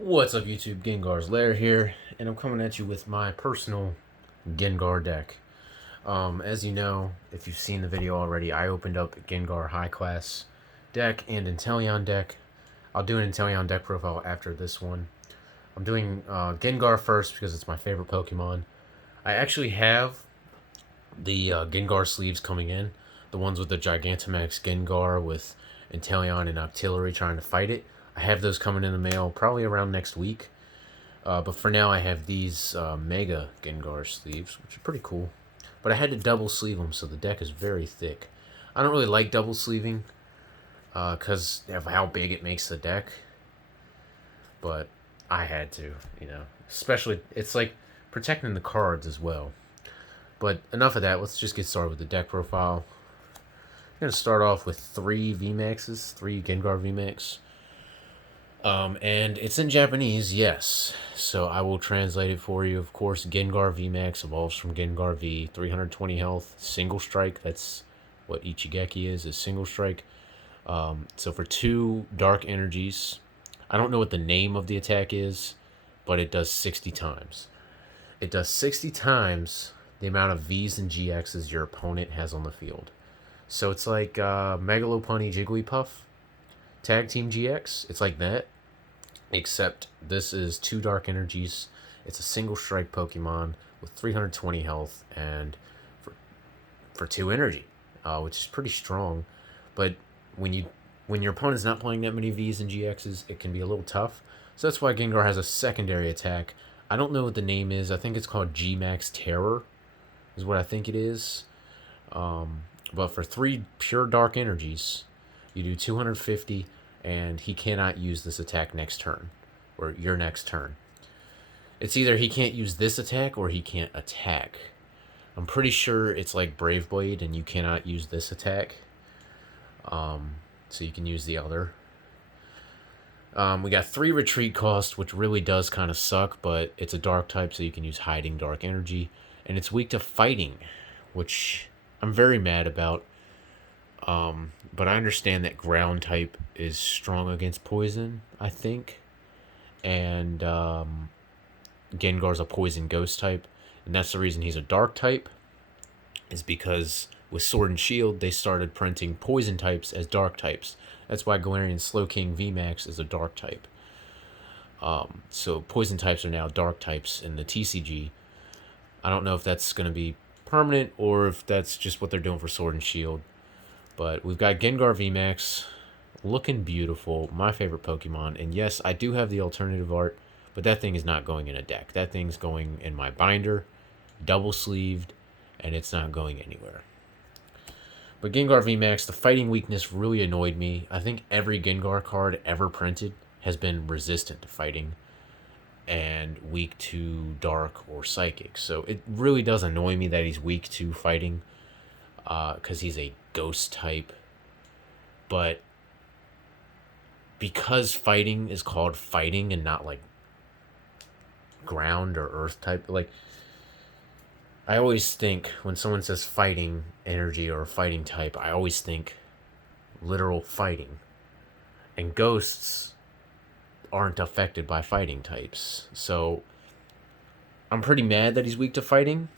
What's up, YouTube? Gengar's Lair here, and I'm coming at you with my personal Gengar deck. As you know, if you've seen the video already, I opened up a Gengar High Class deck and Inteleon deck. I'll do an Inteleon deck profile after this one. I'm doing Gengar first because it's my favorite Pokemon. I actually have the Gengar sleeves coming in, the ones with the Gigantamax Gengar with Inteleon and Octillery trying to fight it. I have those coming in the mail probably around next week. But for now, I have these Mega Gengar sleeves, which are pretty cool. But I had to double sleeve them, so the deck is very thick. I don't really like double sleeving because of how big it makes the deck. But I had to, Especially, it's like protecting the cards as well. But enough of that. Let's just get started with the deck profile. I'm going to start off with three VMAXs, three Gengar V-MAX. And it's in Japanese, yes. So I will translate it for you. Of course, Gengar V-MAX evolves from Gengar V, 320 health, single strike. That's what Ichigeki is single strike. So for 2 dark energies, I don't know what the name of the attack is, but it does 60 times. It does 60 times the amount of V's and GXs your opponent has on the field. So it's like Megalopunny Jigglypuff Tag Team GX. It's like that, except this is 2 dark energies. It's a single strike Pokemon with 320 health and for 2 energy, which is pretty strong. But when your opponent's not playing that many V's and GXs, it can be a little tough. So that's why Gengar has a secondary attack. I don't know what the name is. I think it's called G-Max Terror, is what I think it is. But for 3 pure dark energies, you do 250, and he cannot use this attack next turn, or your next turn. It's either he can't use this attack or he can't attack. I'm pretty sure it's like Brave Blade, and you cannot use this attack. So you can use the other. We got 3 retreat cost, which really does kind of suck, but it's a dark type, so you can use Hiding Dark Energy. And it's weak to Fighting, which I'm very mad about. But I understand that ground type is strong against poison, I think. And Gengar's a poison ghost type. And that's the reason he's a dark type, is because with Sword and Shield, they started printing poison types as dark types. That's why Galarian Slowking V-MAX is a dark type. So poison types are now dark types in the TCG. I don't know if that's going to be permanent or if that's just what they're doing for Sword and Shield. But we've got Gengar V-MAX looking beautiful, my favorite Pokemon. And yes, I do have the alternative art, but that thing is not going in a deck. That thing's going in my binder, double sleeved, and it's not going anywhere. But Gengar V-MAX, the fighting weakness really annoyed me. I think every Gengar card ever printed has been resistant to fighting and weak to dark or psychic. So it really does annoy me that he's weak to fighting, because he's a ghost type. But because fighting is called fighting and not like ground or earth type, like I always think when someone says fighting energy or fighting type, I always think literal fighting. And ghosts aren't affected by fighting types. So I'm pretty mad that he's weak to fighting.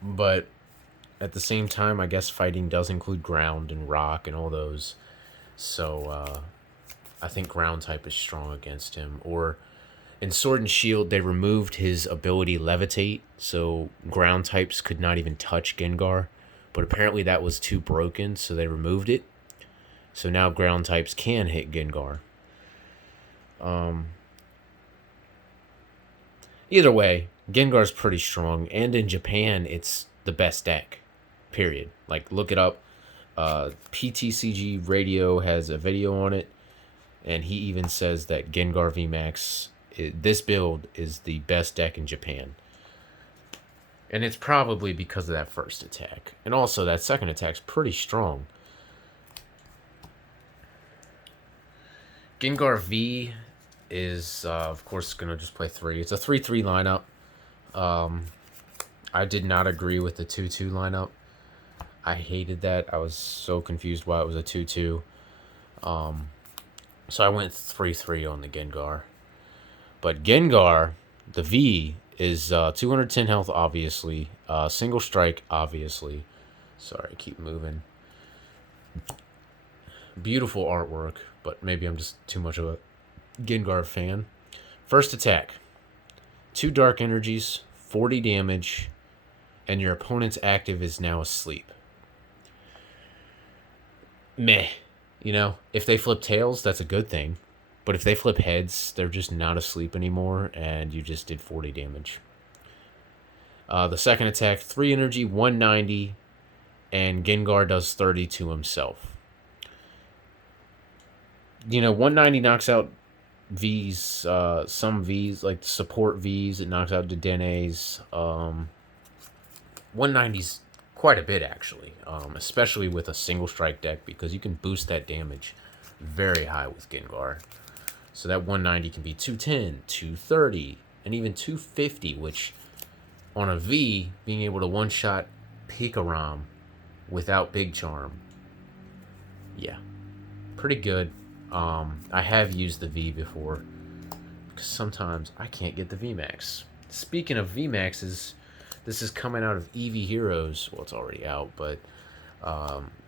But at the same time, I guess fighting does include ground and rock and all those. So I think ground type is strong against him. Or in Sword and Shield, they removed his ability Levitate, so ground types could not even touch Gengar. But apparently that was too broken, so they removed it. So now ground types can hit Gengar. Either way, Gengar's pretty strong, and in Japan, it's the best deck. Period. Like, look it up. PTCG Radio has a video on it, and he even says that Gengar V-MAX, this build is the best deck in Japan. And it's probably because of that first attack. And also, that second attack's pretty strong. Gengar V is, of course, going to just play 3. It's a 3-3 lineup. I did not agree with the 2-2 lineup. I hated that. I was so confused why it was a 2-2. So I went 3-3 on the Gengar. But Gengar, the V, is 210 health, obviously. Single strike, obviously. Sorry, I keep moving. Beautiful artwork, but maybe I'm just too much of a Gengar fan. First attack. 2 dark energies, 40 damage, and your opponent's active is now asleep. Meh. You know, if they flip tails, that's a good thing. But if they flip heads, they're just not asleep anymore, and you just did 40 damage. The second attack, 3 energy, 190, and Gengar does 30 to himself. You know, 190 knocks out V's, some V's, like support V's, it knocks out Dedene's. 190's quite a bit, actually, especially with a single strike deck, because you can boost that damage very high with Gengar. So that 190 can be 210, 230, and even 250, which on a V, being able to one-shot Pikarom without Big Charm, yeah, pretty good. I have used the V before, because sometimes I can't get the VMAX. Speaking of VMAXs, this is coming out of EV Heroes. Well, it's already out, but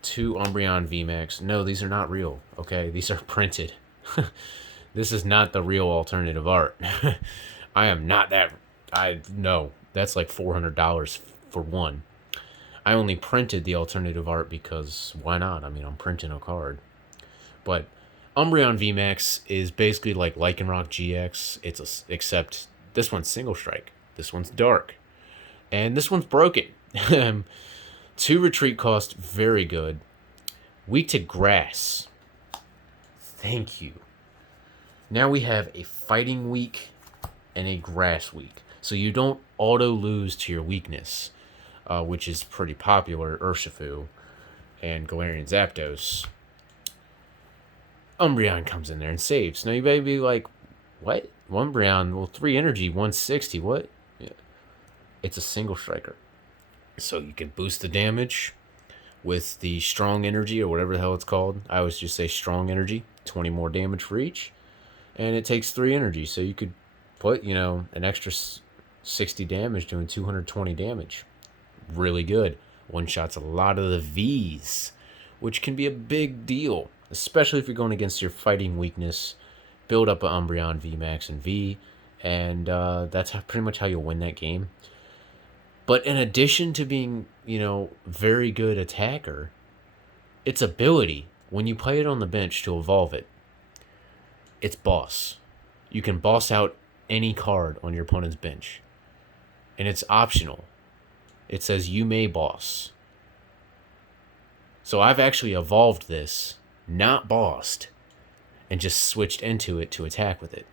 2 Umbreon V-MAX. No, these are not real, okay? These are printed. This is not the real alternative art. I am not that... No, that's like $400 for one. I only printed the alternative art because why not? I mean, I'm printing a card. But Umbreon V-MAX is basically like Lycanroc GX, except this one's single strike. This one's dark. And this one's broken. 2 retreat cost, very good. Weak to grass. Thank you. Now we have a fighting weak and a grass weak. So you don't auto lose to your weakness, which is pretty popular, Urshifu and Galarian Zapdos. Umbreon comes in there and saves. Now you may be like, what? Umbreon, well, 3 energy, 160, what? Yeah. It's a single striker. So you can boost the damage with the strong energy or whatever the hell it's called. I always just say strong energy, 20 more damage for each. And it takes 3 energy. So you could put, you know, an extra 60 damage doing 220 damage. Really good. One shots a lot of the V's, which can be a big deal, especially if you're going against your fighting weakness. Build up an Umbreon V-MAX and V, and that's pretty much how you'll win that game. But in addition to being, you know, very good attacker, its ability, when you play it on the bench to evolve it, it's boss. You can boss out any card on your opponent's bench. And it's optional. It says you may boss. So I've actually evolved this, not bossed, and just switched into it to attack with it.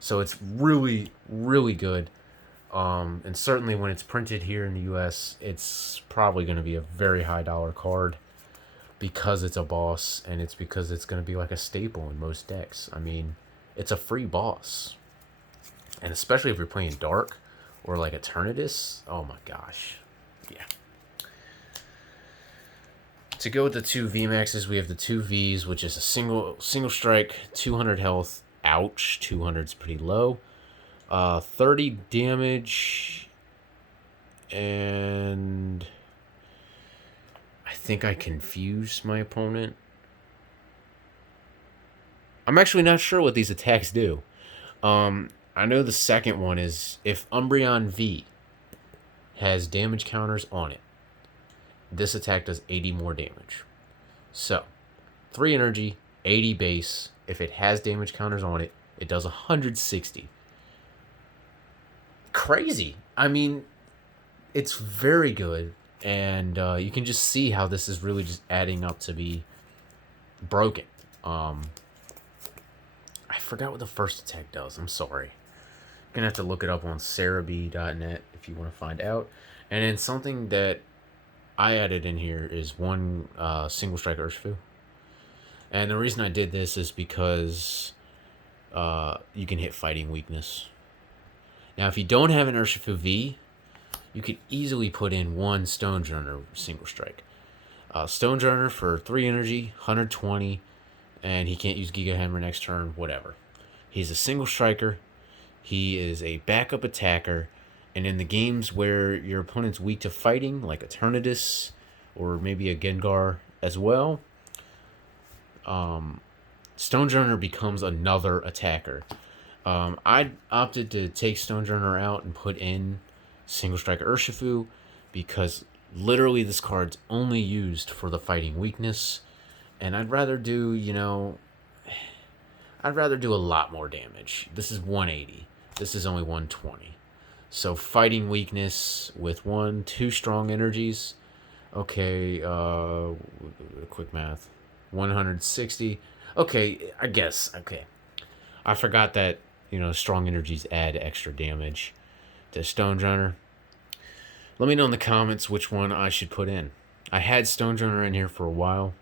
So it's really, really good. And certainly when it's printed here in the US, it's probably going to be a very high dollar card because it's a boss, and it's because it's going to be like a staple in most decks. I mean, it's a free boss. And especially if you're playing Dark or like Eternatus, oh my gosh. Yeah. To go with the 2 VMAXs, we have the 2 Vs, which is a single strike, 200 health. Ouch, 200's pretty low. 30 damage, and I think I confused my opponent. I'm actually not sure what these attacks do. I know the second one is if Umbreon V has damage counters on it, this attack does 80 more damage. So, 3 energy, 80 base. If it has damage counters on it, it does 160. Crazy. I mean, it's very good, and you can just see how this is really just adding up to be broken. I forgot what the first attack does. I'm sorry. Gonna have to look it up on Cerebi.net if you want to find out. And then something that I added in here is 1 single strike Urshifu. And the reason I did this is because you can hit fighting weakness. Now, if you don't have an Urshifu V, you could easily put in 1 Stonjourner single strike. Stonjourner for 3 energy, 120, and he can't use Giga Hammer next turn, whatever. He's a single striker. He is a backup attacker, and in the games where your opponent's weak to fighting, like Eternatus or maybe a Gengar as well, Stonjourner becomes another attacker. I opted to take Stonjourner out and put in Single Strike Urshifu because literally this card's only used for the fighting weakness, and I'd rather do, I'd rather do a lot more damage. This is 180. This is only 120. So fighting weakness with 2 strong energies. Okay, quick math. 160. Okay, I guess. Okay. I forgot that, strong energies add extra damage to Stonjourner. Let me know in the comments which one I should put in. I had Stonjourner in here for a while.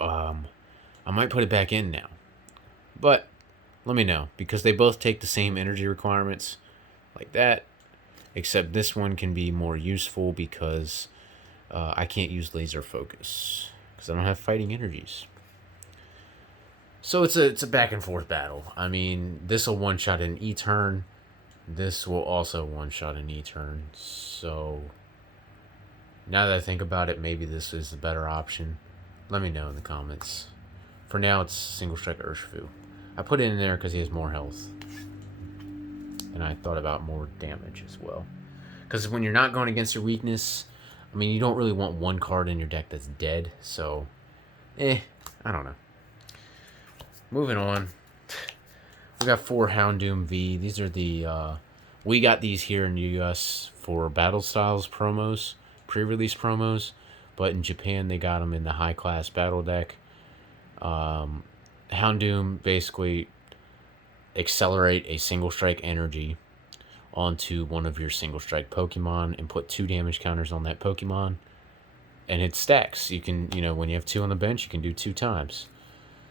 I might put it back in now. But let me know, because they both take the same energy requirements like that, except this one can be more useful because I can't use laser focus because I don't have fighting energies. So it's a back and forth battle. I mean, this will one-shot an E-turn. This will also one-shot an E-turn. So now that I think about it, maybe this is the better option. Let me know in the comments. For now, it's Single Strike Urshifu. I put it in there because he has more health. And I thought about more damage as well. Because when you're not going against your weakness, I mean, you don't really want one card in your deck that's dead. So, I don't know. Moving on. We got 4 Houndoom V. These are the... we got these here in the US for Battle Styles promos. Pre-release promos. But in Japan, they got them in the high-class battle deck. Houndoom basically accelerate a single strike energy onto one of your single strike Pokemon and put 2 damage counters on that Pokemon, and it stacks. You can, when you have 2 on the bench, you can do 2 times.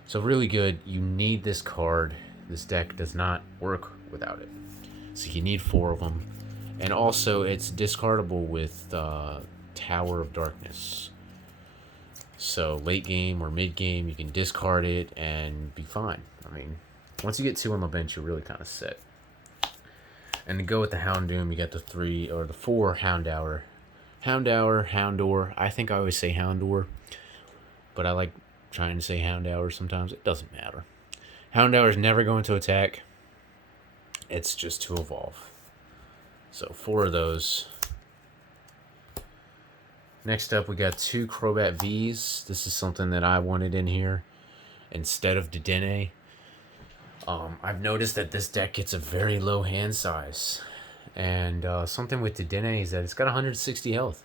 So really good. You need this card. This deck does not work without it. So you need 4 of them. And also it's discardable with Tower of Darkness. So late game or mid game, you can discard it and be fine. I mean, once you get 2 on the bench, you're really kind of set. And to go with the Houndoom, you got the 4 Houndour. Houndour. I think I always say Houndour, but I like trying to say Houndour sometimes. It doesn't matter. Houndour is never going to attack. It's just to evolve. So 4 of those. Next up, we got 2 Crobat Vs. This is something that I wanted in here instead of Dedenne. I've noticed that this deck gets a very low hand size. And something with Dedenne is that it's got 160 health.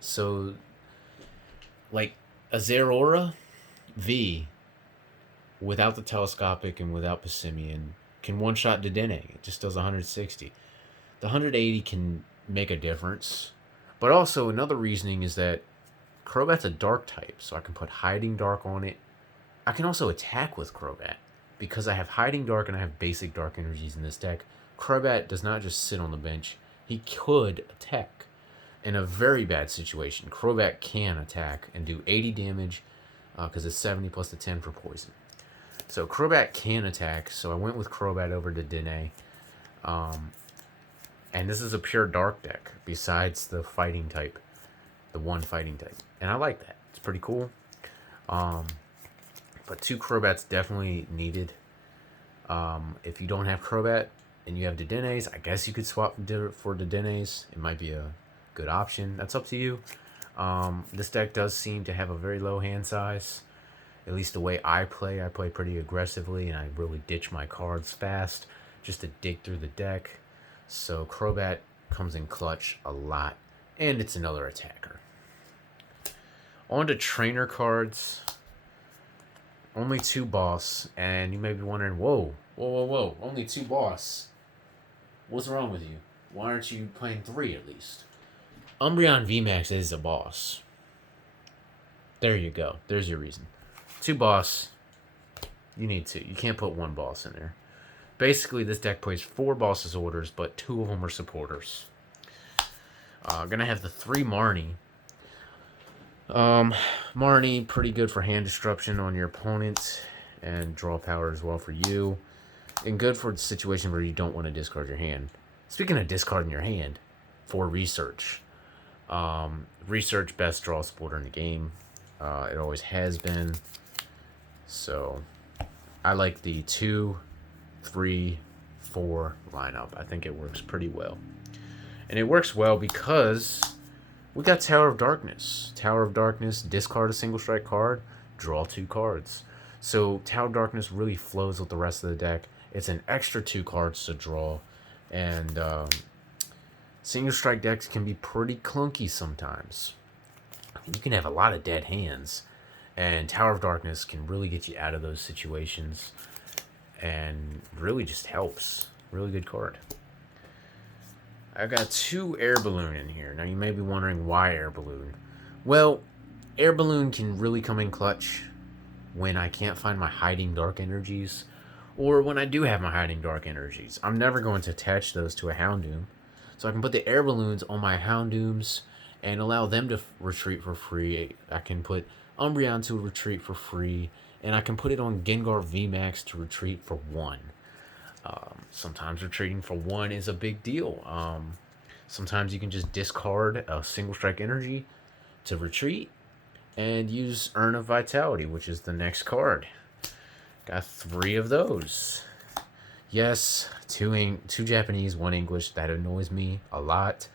So, like, a Zeraora V without the Telescopic and without Passimian can one-shot Dedenne. It just does 160. The 180 can make a difference. But also, another reasoning is that Crobat's a dark type, so I can put Hiding Dark on it. I can also attack with Crobat. Because I have Hiding Dark and I have basic dark energies in this deck, Crobat does not just sit on the bench. He could attack. In a very bad situation, Crobat can attack and do 80 damage because it's 70 plus the 10 for poison. So Crobat can attack, so I went with Crobat over to Dedenne. And this is a pure dark deck, besides the fighting type. The 1 fighting type. And I like that. It's pretty cool. But 2 Crobats definitely needed. If you don't have Crobat and you have Dedennes, I guess you could swap for Dedennes. It might be a good option. That's up to you. This deck does seem to have a very low hand size. At least the way I play pretty aggressively, and I really ditch my cards fast just to dig through the deck. So Crobat comes in clutch a lot, and it's another attacker. On to trainer cards. Only 2 boss, and you may be wondering, whoa, only 2 boss. What's wrong with you? Why aren't you playing 3 at least? Umbreon V-MAX is a boss. There you go. There's your reason. 2 boss. You need 2. You can't put 1 boss in there. Basically, this deck plays 4 bosses orders, but 2 of them are supporters. Gonna have the 3 Marnie. Marnie, pretty good for hand disruption on your opponent, and draw power as well for you. and good for the situation where you don't want to discard your hand. Speaking of discarding your hand, for research. Research best draw supporter in the game. It always has been. So I like the 2, 3, 4 lineup. I think it works pretty well. And it works well because we got Tower of Darkness. Tower of Darkness, discard a single strike card, draw 2 cards. So Tower of Darkness really flows with the rest of the deck. It's an extra 2 cards to draw. And single strike decks can be pretty clunky sometimes. You can have a lot of dead hands. And Tower of Darkness can really get you out of those situations. And really just helps. Really good card. I've got 2 Air Balloon in here. Now you may be wondering why Air Balloon. Well, Air Balloon can really come in clutch when I can't find my Hiding Dark Energies. Or when I do have my Hiding Dark Energies. I'm never going to attach those to a Houndoom. So I can put the Air Balloons on my Houndooms and allow them to retreat for free. I can put Umbreon to retreat for free. And I can put it on Gengar V-MAX to retreat for 1. Sometimes retreating for 1 is a big deal. Sometimes you can just discard a single strike energy to retreat and use Urn of Vitality, which is the next card. Got 3 of those. Yes, 2 Japanese, 1 English. That annoys me a lot.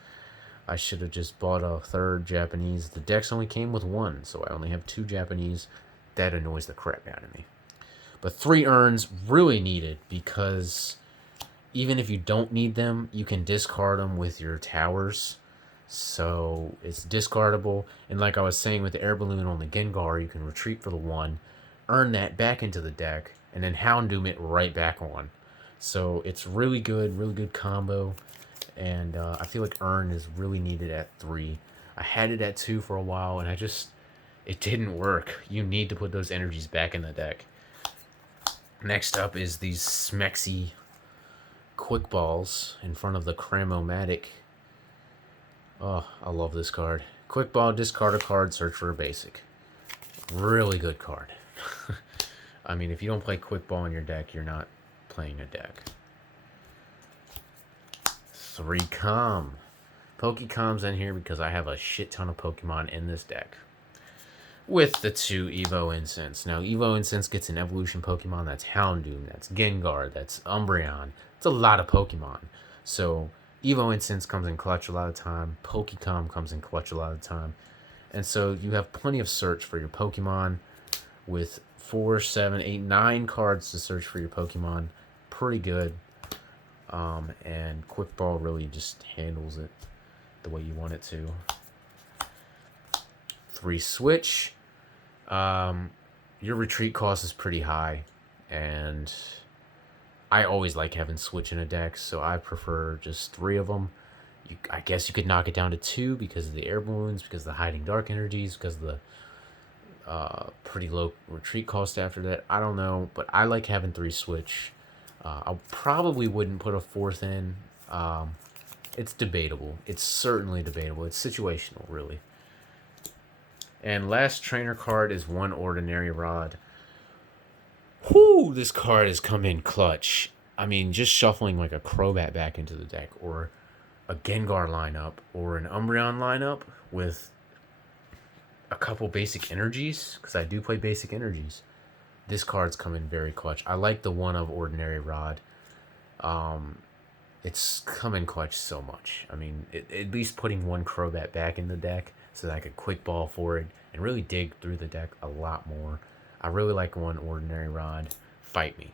I should have just bought a 3rd Japanese. The decks only came with 1, so I only have 2 Japanese. That annoys the crap out of me. But 3 urns really needed because even if you don't need them, you can discard them with your towers. So it's discardable. And like I was saying with the Air Balloon on the Gengar, you can retreat for the 1, earn that back into the deck, and then Houndoom it right back on. So it's really good combo. And I feel like Urn is really needed at 3. I had it at 2 for a while, and it didn't work. You need to put those energies back in the deck. Next up is these Smexy Quick Balls in front of the Cramomatic. Oh, I love this card. Quick Ball, discard a card, search for a basic. Really good card. I mean, if you don't play Quick Ball in your deck, you're not playing a deck. 3 Com. Pokecom's in here because I have a shit ton of Pokemon in this deck. With the 2 Evo Incense. Now, Evo Incense gets an evolution Pokemon. That's Houndoom, that's Gengar, that's Umbreon. It's a lot of Pokemon. So, Evo Incense comes in clutch a lot of time. Pokecom comes in clutch a lot of time. And so, you have plenty of search for your Pokemon with 4, 7, 8, 9 cards to search for your Pokemon. Pretty good. And Quick Ball really just handles it the way you want it to. 3 Switch. Your retreat cost is pretty high, and I always like having Switch in a deck, so I prefer just 3 of them. I guess you could knock it down to 2 because of the Air Balloons, because of the Hiding Dark Energies, because of the pretty low retreat cost after that. I don't know, but I like having 3 Switch. I probably wouldn't put a 4th in. It's debatable. It's certainly debatable. It's situational, really. And last trainer card is 1 Ordinary Rod. Whoo, this card has come in clutch. I mean, just shuffling like a Crobat back into the deck, or a Gengar lineup, or an Umbreon lineup with a couple basic energies, because I do play basic energies. This card's come in very clutch. I like the 1 of Ordinary Rod. It's come in clutch so much. I mean, at least putting 1 Crobat back in the deck so that I could Quick Ball for it and really dig through the deck a lot more. I really like 1 Ordinary Rod. Fight me.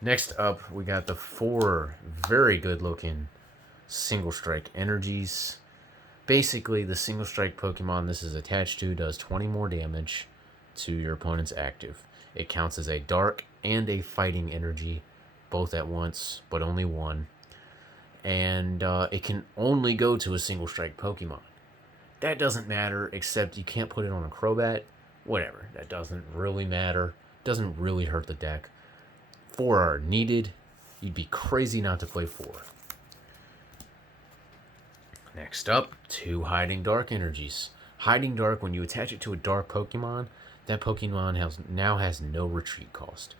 Next up, we got the 4 very good-looking Single Strike Energies. Basically, the Single Strike Pokemon this is attached to does 20 more damage to your opponent's active. It counts as a Dark and a Fighting Energy, both at once, but only 1. And it can only go to a Single Strike Pokemon. That doesn't matter, except you can't put it on a Crobat. Whatever, that doesn't really matter. Doesn't really hurt the deck. 4 are needed. You'd be crazy not to play 4. Next up, 2 Hiding Dark Energies. Hiding Dark, when you attach it to a Dark Pokemon, that Pokemon now has no retreat cost.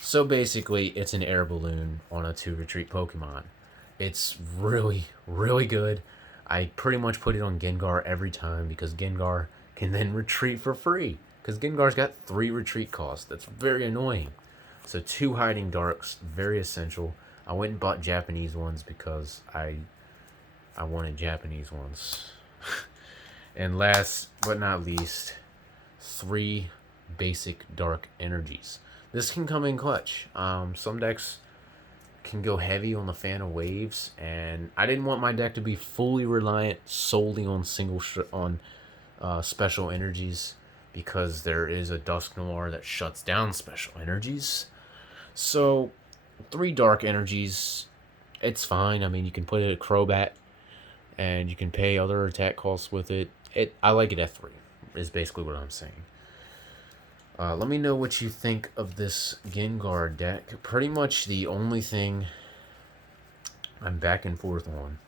So basically, it's an air balloon on a 2 retreat Pokemon. It's really, really good. I pretty much put it on Gengar every time because Gengar can then retreat for free. Because Gengar's got 3 retreat costs. That's very annoying. So 2 hiding darks, very essential. I went and bought Japanese ones because I wanted Japanese ones. And last but not least, 3 basic dark energies. This can come in clutch. Some decks can go heavy on the fan of waves, and I didn't want my deck to be fully reliant solely on special energies, because there is a Dusk Noir that shuts down special energies. So 3 dark energies, it's fine. I mean, you can put it at Crobat, and you can pay other attack costs with it. I like it at 3, is basically what I'm saying. Let me know what you think of this Gengar deck. Pretty much the only thing I'm back and forth on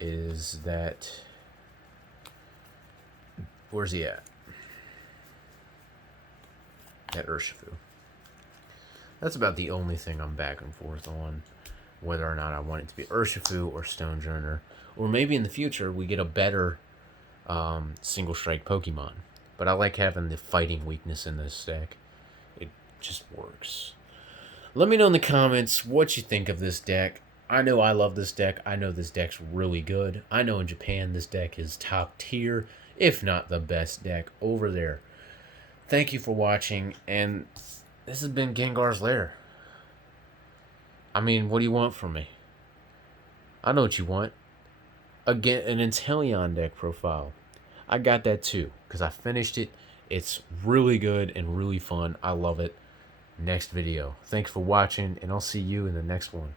is that... Where's he at? At Urshifu. That's about the only thing I'm back and forth on. Whether or not I want it to be Urshifu or Stonejourner. Or maybe in the future we get a better single strike Pokemon. But I like having the fighting weakness in this deck. It just works. Let me know in the comments what you think of this deck. I know I love this deck. I know this deck's really good. I know in Japan this deck is top tier, if not the best deck over there. Thank you for watching, and this has been Gengar's Lair. I mean, what do you want from me? I know what you want. Again, an Inteleon deck profile. I got that too, because I finished it. It's really good and really fun. I love it. Next video. Thanks for watching, and I'll see you in the next one.